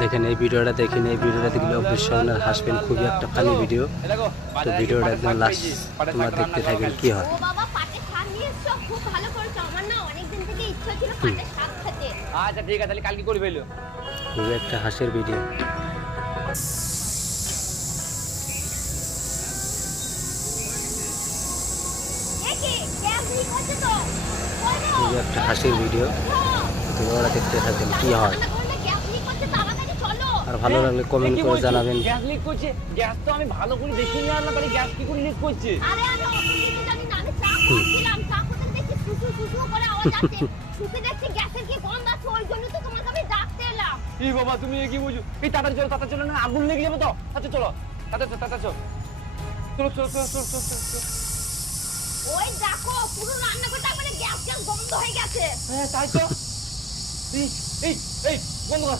দেখেন এই ভিডিওটা দেখলে অবশ্যই আপনার হাসবেন, খুবই একটা ফানি ভিডিও। তো ভিডিওটা একদম লাস্ট তোমরা দেখতে থাকবেন কি হয়। ও বাবা, পাটে শাক নিয়ে এসছো, খুব ভালো করেছো। আমার না অনেকদিন থেকে ইচ্ছা ছিল পাটে শাক খেতে। আচ্ছা ঠিক আছে, তাহলে কালকে করে ফেলো। খুবই একটা হাসির ভিডিও। খুবই একটা হাসির ভিডিও, তোমরা দেখতে থাকবেন কি হয়। আর ভালো লাগলে কমেন্ট করে জানাবেন। গ্যাস লিক করছে, গ্যাস তো আমি ভালো করে দেখিনি, আর না তাহলে গ্যাস কি করে লিক করছে? আরে আমি অত কিছু জানি না, আমি চা খাচ্ছিলাম, চা করতে দেখছি ফুসু ফুসু করে আওয়াজ আসছে। শুকে দেখছি গ্যাসের কি গন্ধ আছে, ওই জন্য তো তোমাকে আমি ডাকতে এলাম। এই বাবা, তুমি কি বুঝো? এই তাড়াতাড়ি চলো না, আগুন লেগে যাবে তো। আচ্ছা চলো, তাড়াতাড়ি চলো চলো। ওই দেখো, পুরো রান্নাঘরটা মানে গ্যাস গ্যাস গন্ধ হয়ে গেছে। হ্যাঁ তাই তো। এই এই এই বন্ধ কর।